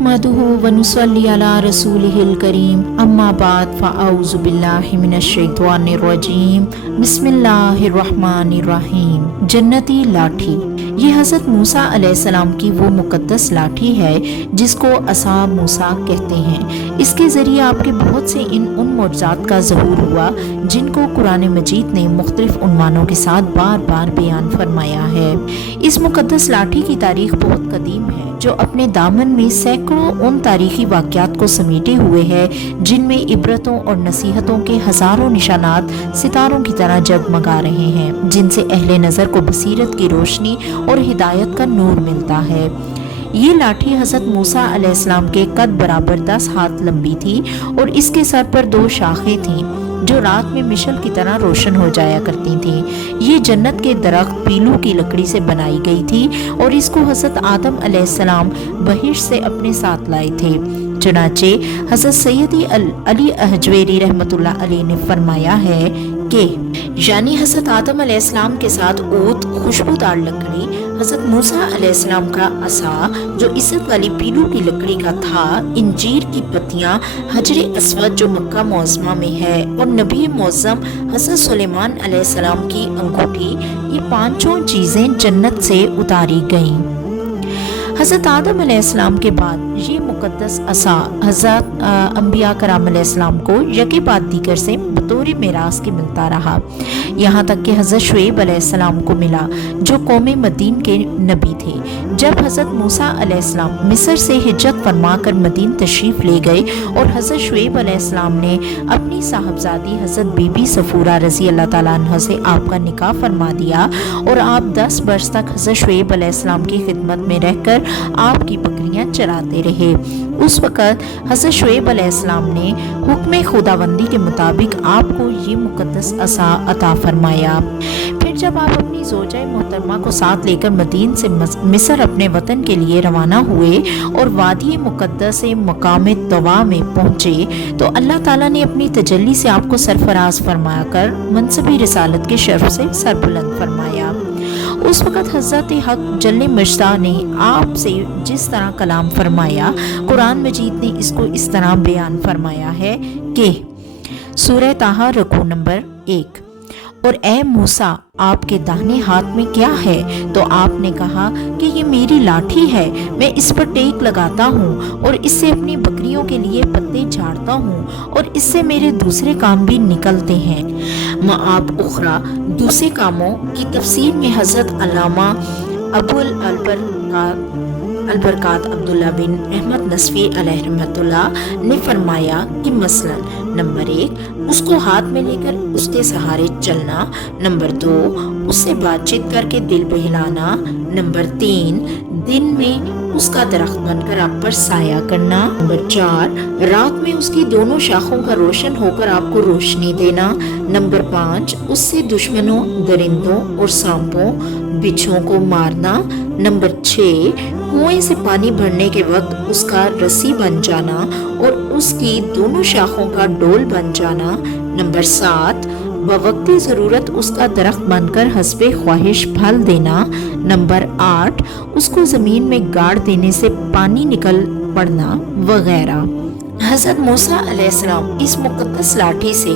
नहमदुहु व नुसल्ली अला रसूलिहिल करीम अम्मा बाद फ़अऊज़ु बिल्लाहि मिनश शैतानिर रजीम बिस्मिल्लाहिर रहमानिर रहीम। जन्नती लाठी। ये हज़रत मूसा अलैहिस्सलाम की वो मुक़द्दस लाठी है जिसको असा मूसा कहते हैं। इसके ज़रिए आपके बहुत से उन मुअज़्ज़ात का ज़हूर हुआ जिनको कुरान मजीद ने मुख्तलिफ उन्वानों के साथ बार बार बयान फरमाया है। इस मुक़द्दस लाठी की तारीख़ बहुत कदीम है जो अपने दामन में सैकड़ों उन तारीख़ी वाक़यात को समेटे हुए है जिनमें इबरतों और नसीहतों के हज़ारों निशानात सितारों की तरह जगमगा रहे हैं, जिनसे अहले नज़र को बसीरत की रोशनी और हिदायत का नूर मिलता है। ये लाठी हज़रत मूसा अलैहिस्सलाम के कद बराबर 10 हाथ लंबी थी और इसके सर पर 2 शाखें थीं जो रात में मिशल की तरह रोशन हो जाया करती थीं। ये जन्नत के दरख्त पीलू की लकड़ी से बनाई गई थी और इसको हज़रत आदम अलैहिस्सलाम बहिश्त से अपने साथ लाए थे। चुनाचे हज़रत सैयदी अली अहजवेरी रहमतुल्लाह अलैह ने फरमाया है कि यानी हज़रत आदम अलैहिस्सलाम के साथ ऊद खुशबूदार लकड़ी, हज़रत मूसा अलैहिस्सलाम का असा जो इज़्ज़त वाली पीलू की लकड़ी का था, इंजीर की पत्तियां, हजरे अस्वद जो मक्का मुअज़्ज़मा में है और नबी मुअज़्ज़म हज़रत सुलेमान अलैहिस्सलाम की अंगूठी, ये 5 चीज़ें जन्नत से उतारी गईं। हज़रत आदम अलैहिस्सलाम के बाद ये मुक़द्दस असा हज़रत अंबिया कराम अलैहिस्सलाम को यके बाद दीगर से बतौर मिरास के मिलता रहा, यहाँ तक कि हज़रत शुएब अलैहिस्सलाम को मिला जो कौम मदीन के नबी थे। जब हज़रत मूसा अलैहिस्सलाम मिस्र से हिजरत फरमा कर मदीन तशरीफ़ ले गए और हज़रत शुएब अलैहिस्सलाम ने अपनी साहबजादी हज़रत बीबी सफ़ूरा रज़ी अल्लाह ताला अन्हा से आपका निकाह फरमा दिया और आप 10 वर्ष तक हज़रत शुएब अलैहिस्सलाम की खिदमत में रहकर आपकी बकरियां चराते रहे। उस वक़्त हज़रत शुएब अलैहिस्सलाम ने हुक्म खुदाबंदी के मुताबिक आपको ये मुक़द्दस असा अता फरमाया। फिर जब आप अपनी ज़ौजा मोहतरमा को साथ लेकर मदीन से मिस्र अपने वतन के लिए रवाना हुए और वादी मुक़द्दस मकाम तवा में पहुँचे तो अल्लाह ताला ने अपनी तजल्ली से आपको सरफराज फरमा कर मनसबी रिसालत के शर्फ से सरबुलंद फरमाया। उस वक़्त हज़रत हक जल्ले मजदा ने आपसे जिस तरह कलाम फरमाया, कुरान मजीद ने इसको इस तरह बयान फरमाया है कि सूरह ताहा रकू नंबर 1, और ए मूसा आपके दाहिने हाथ में क्या है? तो आपने कहा कि ये मेरी लाठी है, मैं इस पर टेक लगाता हूँ और इससे अपनी बकरियों के लिए पत्ते झाड़ता हूँ और इससे मेरे दूसरे काम भी निकलते हैं। माआब उखरा दूसरे कामों की तफसीर में हज़रत अल्लामा अबुल अलबरकात अब्दुल्ला बिन अहमद नस्वी अलैहि रहमतुल्लाह ने फरमाया कि मसलन नंबर 1 उसको हाथ में लेकर उसके सहारे चलना, नंबर 2 उससे बातचीत करके दिल बहलाना, नंबर 3 दिन में उसका दरख्त बनकर आप पर साया करना, नंबर 4 रात में उसकी दोनों शाखों का रोशन होकर आपको रोशनी देना, नंबर 5 उससे दुश्मनों, दरिंदों और सांपों, बिच्छुओं को मारना, नंबर 6 कुएं से पानी भरने के वक्त उसका रस्सी बन जाना और उसकी दोनों शाखों का डोल बन जाना, नंबर 7 बवक्ती ज़रूरत उसका दरख्त बनकर हस्बे ख्वाहिश फल देना, नंबर 8 उसको ज़मीन में गाड़ देने से पानी निकल पड़ना वगैरह। हज़रत मूसा अलैहिस्सलाम इस मुक़द्दस लाठी से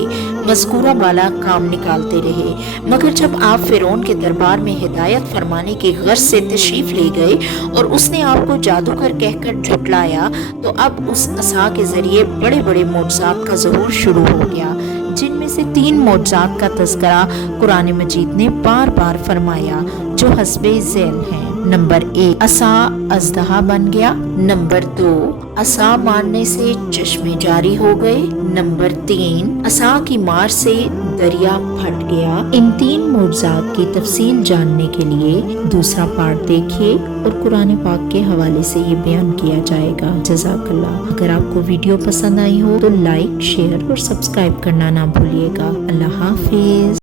मज़कूरा वाला काम निकालते रहे, मगर जब आप फ़िरौन के दरबार में हिदायत फरमाने की गर्ज से तशरीफ़ ले गए और उसने आपको जादूगर कहकर झुटलाया तो अब उस असा के ज़रिए बड़े बड़े मुअज़्ज़ात का ज़हूर शुरू हो गया, जिनमें से 3 मुअज़्ज़ात का तज़किरा कुरान मजीद ने बार बार फरमाया जो हस्बे ज़ैल हैं। नंबर 1 असा अज़दहा बन गया, नंबर 2 असा मारने से चश्मे जारी हो गए, नंबर 3 असा की मार से दरिया फट गया। इन 3 मुअज़्ज़ात की तफसील जानने के लिए दूसरा पार्ट देखिए और कुरान पाक के हवाले से ये बयान किया जाएगा। जज़ाकल्लाह। अगर आपको वीडियो पसंद आई हो तो लाइक, शेयर और सब्सक्राइब करना ना भूलिएगा। अल्लाह हाफिज।